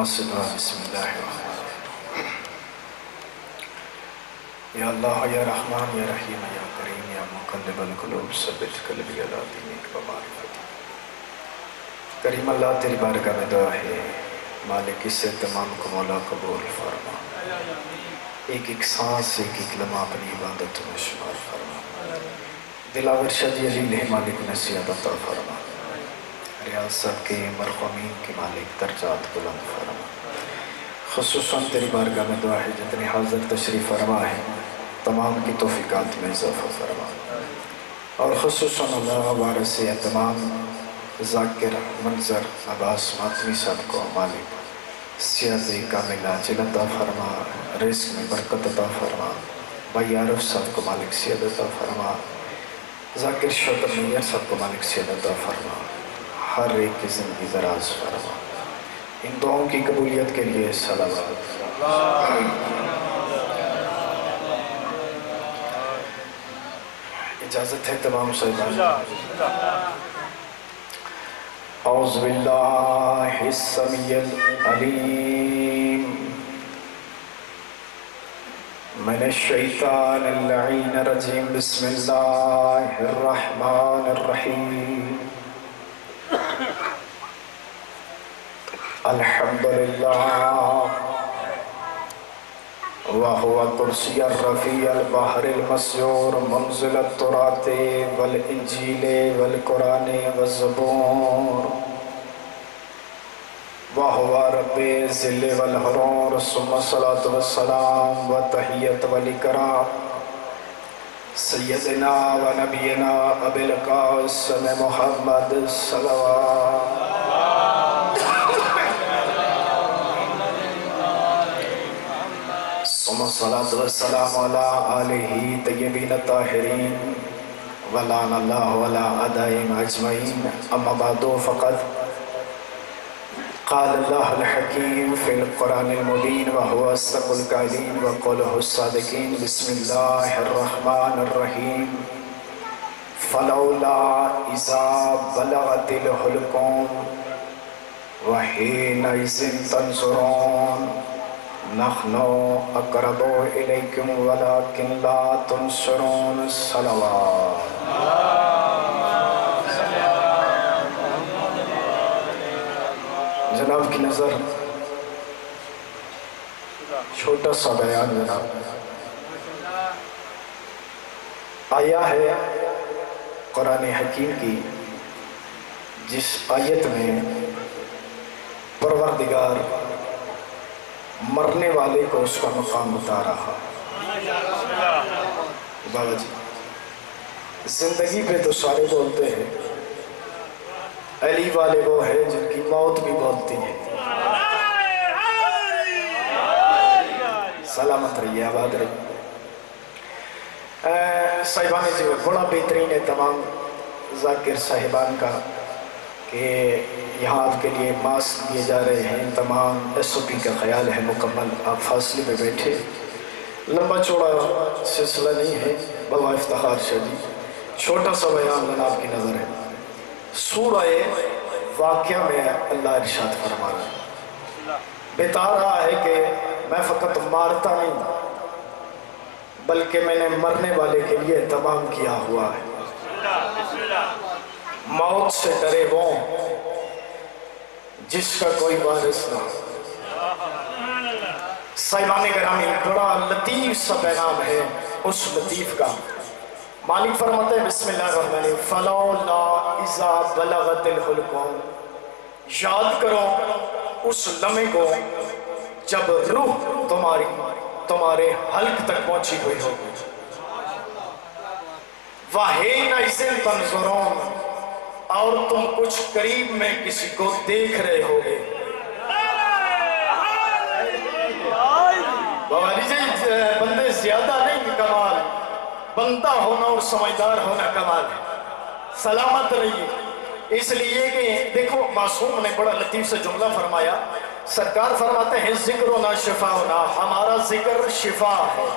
ماسدہ بسم اللہ الرحمن الرحیم یا اللہ یا رحمان یا رحیم یا کریم یا مقلب القلوب ثبت قلبی علی دینک بمعرفتی۔ کریم اللہ تیری بارگاہ میں دعا ہے مالک اس تمام کو مولا قبول فرما، ایک ایک سانس ایک ایک لمحہ اپنی عبادت میں شمار فرما، دلاور شدی علیل ہے مالک نصیحت عطا فرما، ریاست کے مرحومین کے مالک درجات بلند فرما۔ خصوصاً تیری بارگاہ میں دعا ہے جتنے حاضر تشریف فرما ہے تمام کی توفیقات میں اضافہ فرما، اور خصوصاً اللہ وارث تمام ذاکر منظر عباس ماتمی صاحب کو مالک صحت کاملہ عاجل عطا فرما، رزق میں برکت عطا فرما، بھائی عارف صاحب کو مالک صحت عطا فرما، ذاکر شوکت میّر صاحب کو مالک صحت عطا فرما، ہر ایک کی زندگی دراز فرما۔ ان دعاؤں کی قبولیت کے لیے صلوات۔ اجازت ہے تمام صاحبان۔ اعوذ باللہ السمیع العلیم من الشیطان اللعین الرجیم بسم اللہ الرحمن الرحیم۔ الحمدللہ وہو کرسی الرفیع البحر المسجور منزل التراۃ والانجیل والقرآن والزبور وہو رب الذل والحرور ثم الصلاة والسلام وتحیت والاکرام سیدنا و نبینا ابی القاسم محمد صلوات۔ ثم الصلاة والسلام على آلہ طیبین الطاہرین ولعن اللہ علی اعدائہم اجمعین، اما بعد فقد قال اللہ الحکیم فی القرآن المبین وہو اصدق القائلین وقولہ الصادقین۔ بسم اللہ الرحمن الرحیم۔ فلولا اذا بلغت الحلقوم وحینئذ تنظرون نحن اقرب الیکم ولکن لا تنصرون۔ صلوات۔ جناب کی نظر چھوٹا سا بیان جناب آیا ہے قرآن حکیم کی، جس آیت میں پروردگار مرنے والے کو اس کا مقام بتا رہا۔ بابا جی زندگی پہ تو سارے بولتے ہیں، علی والے وہ ہیں جن کی موت بھی بولتی ہے۔ سلامت رہیے، آباد رہیے۔ صاحبان جی بڑا بہترین ہے تمام ذاکر صاحبان کا کہ یہاں آپ کے لیے ماسک دیے جا رہے ہیں، تمام ایس او پی کا خیال ہے مکمل۔ آپ فاصلے میں بیٹھے، لمبا چوڑا سلسلہ نہیں ہے، بابا افتخار شاہ جی چھوٹا سا بیان جناب کی نظر ہے۔ سورہ واقعہ میں اللہ ارشاد فرما رہا ہے، بتا رہا ہے کہ میں فقط مارتا نہیں بلکہ میں نے مرنے والے کے لیے تمام کیا ہوا ہے۔ موت سے ڈرے وہ جس کا کوئی وارث نہ ہو۔ صاحبان گرامی بڑا لطیف سا پیغام ہے اس لطیف کا۔ مالک فرماتے ہیں بسم اللہ الرحمن الرحیم فلولا اذا بلغت الحلقوم، یاد کرو اس لمحے کو جب روح تمہارے حلق تک پہنچی ہوئی ہوگی۔ وَحِينَئِذٍ تَنظُرُونَ، اور تم کچھ قریب میں کسی کو دیکھ رہے ہوگے۔ بابا جی بندے زیادہ نہیں کمال، بنتا ہونا اور سمجھدار ہونا کمال ہے۔ سلامت رہیے، اس لیے کہ دیکھو معصوم نے بڑا لطیف سے جملہ فرمایا، سرکار فرماتے ہیں ذکرنا شفاؤنا، ہمارا ذکر شفا ہے،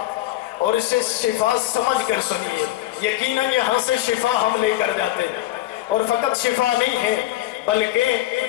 اور اسے شفا سمجھ کر سنیے۔ یقیناً یہاں سے شفا ہم لے کر جاتے ہیں، اور فقط شفا نہیں ہے بلکہ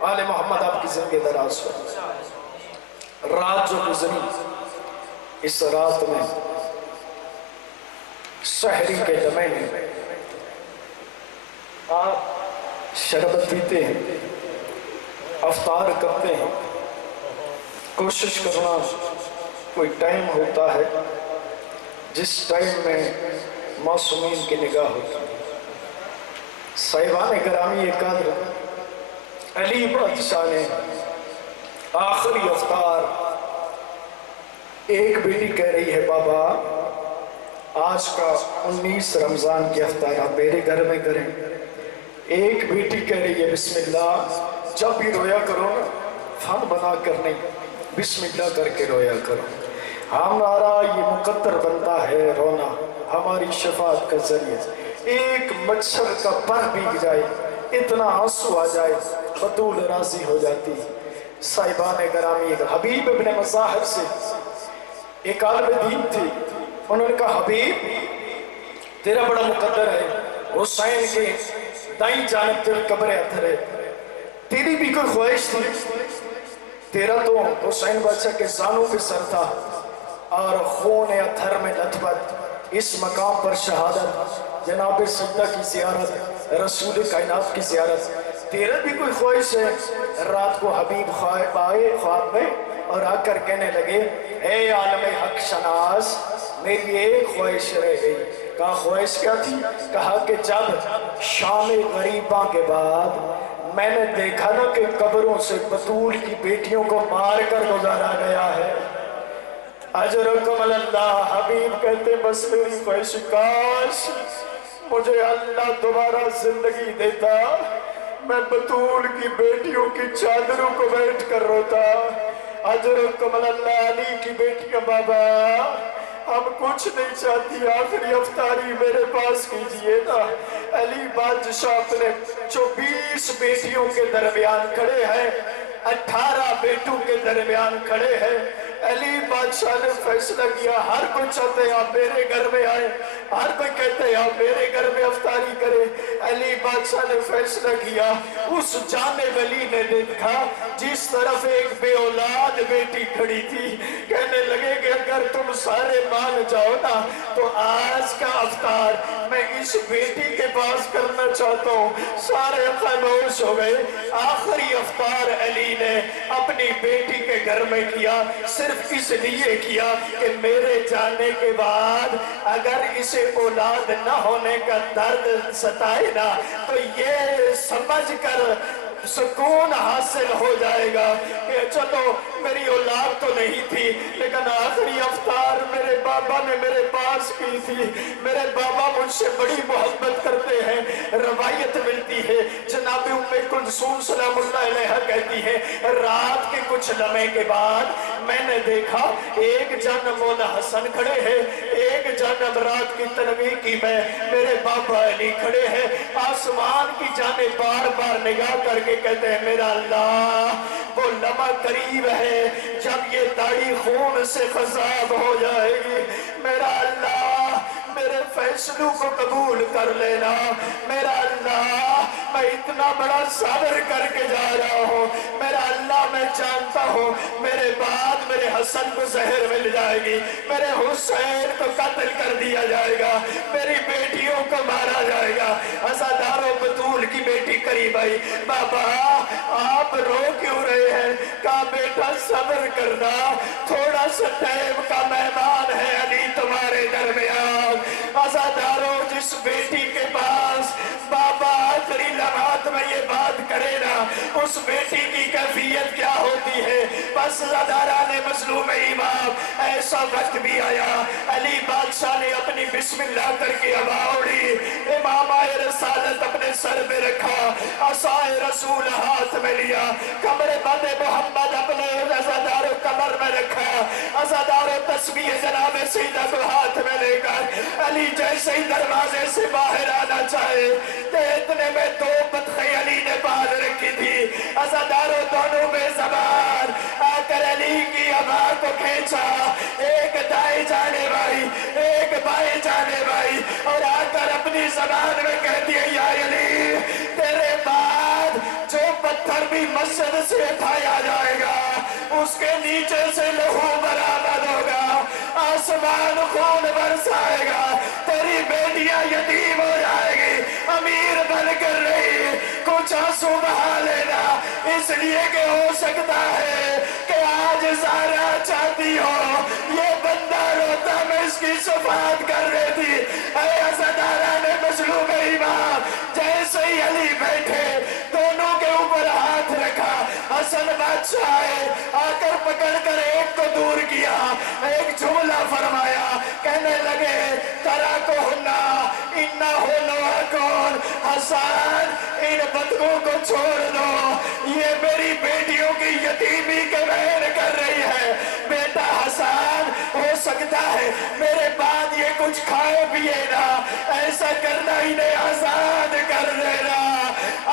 آل محمد آپ کی زندگی دراز ہو۔ رات جو گزری، اس رات میں سحری کے دمے میں آپ شربت پیتے ہیں، افطار کرتے ہیں۔ کوشش کرنا، کوئی ٹائم ہوتا ہے جس ٹائم میں معصومین کی نگاہ ہوتی ہے۔ صاحبان گرامی قدر، علی بادشاہ نے آخری افطار، ایک بیٹی کہہ رہی ہے بابا آج کا 19 رمضان کی افطار آپ میرے گھر میں کریں۔ ایک بیٹی کہہ رہی ہے بسم اللہ، جب بھی رویا کرو نا فن بنا کر نہیں، بسم اللہ کر کے رویا کرو، ہمارا یہ مقدر بنتا ہے رونا ہماری شفاعت کا ذریعہ۔ ایک مچھر کا پر بھیگ جائے، اتنا آنسو آ جائے، بطول راضی ہو جاتی۔ صاحبان گرامی، حبیب ابن مظاہر سے ایک عالم دین تھی، انہوں نے کہا حبیب تیرا بڑا مقدر ہے، حسین کے دائیں جانب تیری قبر اطہر ہے، تیری بھی کوئی خواہش تھی؟ تیرا تو حسین بادشاہ کے زانوں پہ سر تھا اور خون اطہر میں لت پت، اس مقام پر شہادت، جناب سجدہ کی زیارت، رسول کائنات کی زیارت، تیرا بھی کوئی خواہش ہے؟ رات کو حبیب خواب میں اور آ کر کہنے لگے اے عالم حق شناس، میری ایک خواہش رہ گئی۔ کہا خواہش کیا تھی؟ کہا کہ جب شام غریباں کے بعد میں نے دیکھا نا کہ قبروں سے بطول کی بیٹیوں کو مار کر گزارا گیا ہے، اجرکم اللہ، حبیب کہتے بس میری خواہش کاش مجھے اللہ دوبارہ زندگی دیتا، میں بطول کی بیٹیوں کی چادروں کو بیٹھ کر روتا۔ اجرکم اللہ، علی کی بیٹیاں بابا ہم کچھ نہیں چاہتی، آخری افطاری میرے پاس کیجئے نا۔ علی بادشاہ اپنے 24 بیٹیوں کے درمیان کھڑے ہیں، 18 بیٹوں کے درمیان کھڑے ہیں۔ علی بادشاہ نے فیصلہ کیا ہر کوئی چاہتے ہیں آپ میرے گھر میں آئے، ہر کوئی کہتے ہیں آپ میرے گھر میں افطاری کریں۔ علی بادشاہ نے فیصلہ کیا، اس جانب علی نے دیکھا جس طرف ایک بے اولاد بیٹی کھڑی تھی، کہنے لگے کہ اگر تم سارے مان جاؤ نا تو آج کا افطار میں اس بیٹی کے پاس کرنا چاہتا ہوں۔ سارے خاموش ہو گئے۔ آخری افطار علی نے اپنی بیٹی کے گھر میں کیا، صرف اس لیے کیا کہ میرے جانے کے بعد اگر اسے اولاد نہ ہونے کا درد ستائے نا تو یہ سمجھ کر سکون حاصل ہو جائے گا کہ چلو میری اولاد تو نہیں تھی لیکن آخری افطار میرے بابا نے میرے پاس کی تھی، میرے بابا مجھ سے بڑی محبت کرتے ہیں۔ روایت ملتی ہے جناب ام کلثوم سلام اللہ علیہ کہتی ہے رات کے کچھ لمحے کے بعد میں نے دیکھا ایک جانب مولا حسن کھڑے ہیں، ایک جانب رات کی تنویر کی میں میرے بابا علی کھڑے ہیں، آسمان کی جانب بار بار نگاہ کر کے کہتے ہیں میرا اللہ وہ لمحہ قریب ہے جب یہ داڑھی خون سے خضاب ہو جائے گی، میرا اللہ میرے فیصلوں کو قبول کر لینا، میرا اللہ میں اتنا بڑا صبر کر کے جا رہا ہوں، میرا اللہ میں جانتا ہوں میرے بعد میرے حسن کو زہر مل جائے گی، میرے حسین کو قتل کر دیا جائے گا، میری بیٹیوں کو مارا جائے گا۔ عزادار و بطول کی بیٹی قریب آئی، بابا آپ رو کیوں رہے ہیں؟ کہا بیٹا صبر کرنا، تھوڑا سا ٹائم کا مہمان ہے علی تمہارے درمیان۔ عزاداروں جس بیٹی کے پاس بابا آخری لمحات میں یہ بات کرے نا اس بیٹی کی کیفیت کیا ہوتی ہے، بس عزادارہ نے مظلوم امام ایسا وقت بھی آیا علی بادشاہ نے اپنی بسم اللہ کر کے عبا اڑی، امام رسالت اپنے سر میں رکھا، عصائے رسول ہاتھ میں لیا، کمر بند محمد اپنے عزاداروں کمر میں رکھا، عزاداروں تسبیح جناب سیدہ کو ہاتھ میں لے کر علی جیسے ہی دروازے سے باہر آنا چاہے تو اتنے میں دو پتخیں علی نے باہر رکھی تھی، عزاداروں دونوں میں زبان آ کر علی کی عبا کو کھینچا، ایک دائیں جانے والی ایک بائیں جانے والی، اور آ کر اپنی زبان میں کہتی ہے یا علی تیرے بعد جو پتھر بھی نبوی مسجد سے اٹھایا جائے گا، اس کے نیچے سے لہو برآمد ہوگا، آسمان خون برسائے گا، تیری بیٹیاں یتیم ہو جائے گی، امیر بن کر رہی، کچھ آنسو بہا لینا، اس لیے کہ ہو سکتا ہے کہ آج زارا چاہتی ہو یہ بندہ روتا میں اس کی شفاعت کر رہی تھی۔ اے عزاداران مظلوم امام، جیسے ہی علی بیٹھے دونوں کے اوپر ہاتھ رکھا، حسن بادشاہ آئے، آ کر پکڑ کر ایک کو دور کیا، ایک جملہ فرمایا، کہنے لگے تراکہنا انہو نواکون، حسن ان بدگوں کو چھوڑ دو، یہ میری بیٹیوں کی یتیمی کے بہن کر رہی ہے۔ بیٹا حسن ہو سکتا ہے میرے بعد یہ کچھ کھائے پیے نا، ایسا کرنا انہیں آزاد کر دینا۔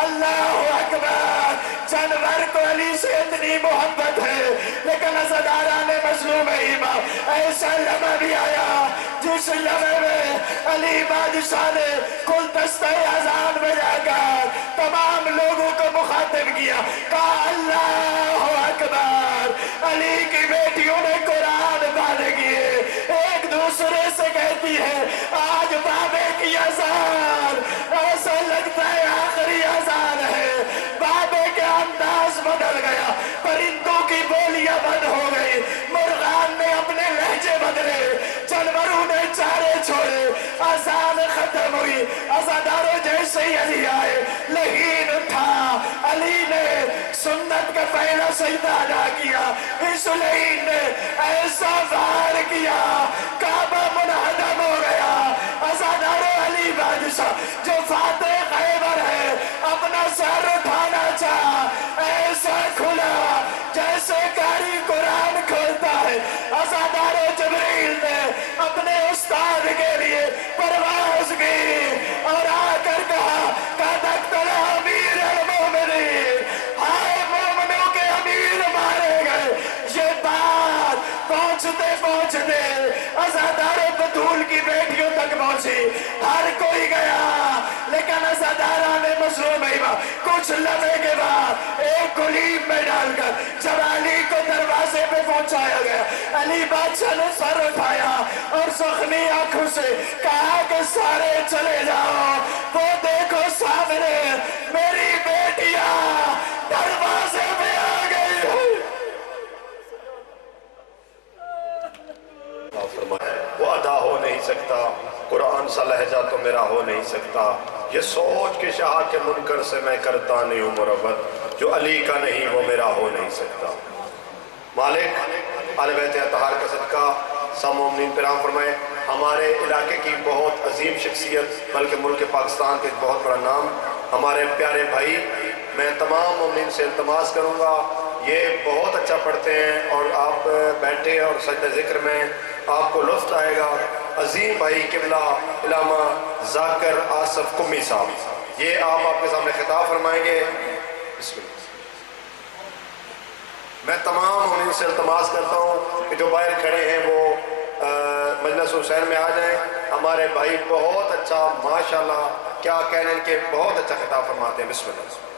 اللہ اکبر، جانور کو علی سے اتنی محبت ہے، لیکن عزاداران مظلوم امام ایسا لمحہ بھی آیا جس لمحے میں علی بادشاہ نے کل دستہ اذان بجا کر تمام لوگوں کو مخاطب کیا، کہا اللہ اکبر، علی کی بیٹیوں نے قرآن پڑھ کیے، ایک دوسرے سے کہتی ہے آج بابے کی اذان، ایسا لگتا ہے آخری اذان ہے، بابے کے انداز بدل گیا، پرندوں کی بولیاں بند ہو گئی، مرغان نے اپنے لہجے بدلے، جانوروں نے چارے چھوڑے، اذان ختم ہوئی، عزاداروں جیسے ہی علی آئے، لہین اٹھا، علی نے سنت کا پہلا سجدہ ادا کیا، اس لہین نے ایسا وار کیا، کعبہ منہدم ہو گیا۔ عزاداروں علی بادشاہ جو فاتح خیبر ہے اپنا سر اٹھانا چاہا، ایسا کھلا جیسے قاری قرآن کھولتا ہے۔ عزاداروں جبریل نے اپنے استاد کے لیے پرواز کی اور آ کر کہا قد اقتل امیر المومنین، ہائے مومنوں کے امیر مارے گئے۔ یہ بات پہنچتے پہنچتے عزاداروں بطول کی بیٹیوں تک پہنچی، ہر کوئی گیا، لیکن عزاداران مظلوم امام کچھ لمحے کے بعد ایک گلیم میں ڈال کر جب علی کو دروازے پہ پہنچایا گیا، علی بادشاہ نے سر اٹھایا اور زخمی آنکھوں سے کہا کہ سارے چلے جاؤ، وہ دیکھو سامنے میری بیٹیاں دروازے پہ آ گئی ہے۔ وہ ادا ہو نہیں سکتا، قرآن سا لہجہ تو میرا ہو نہیں سکتا، یہ سوچ کے شاہ کے منکر سے میں کرتا نہیں ہوں مربت، جو علی کا نہیں وہ میرا ہو نہیں سکتا۔ مالک آل بیت اطہار کا صدقہ سب مومنین پیرام فرمائے، ہمارے علاقے کی بہت عظیم شخصیت بلکہ ملک پاکستان کے بہت بڑا نام ہمارے پیارے بھائی، میں تمام مومنین سے التماس کروں گا، یہ بہت اچھا پڑھتے ہیں اور آپ بیٹھے اور سجدہ ذکر میں آپ کو لطف آئے گا۔ عظیم بھائی قبلہ علامہ ذاکر آصف قمی صاحب، یہ آپ کے سامنے خطاب فرمائیں گے۔ بسم اللہ۔ میں تمام مومنین سے التماس کرتا ہوں کہ جو باہر کھڑے ہیں وہ مجلس حسین میں آ جائیں، ہمارے بھائی بہت اچھا ماشاءاللہ کیا کہنے ان کے بہت اچھا خطاب فرماتے ہیں۔ بسم اللہ۔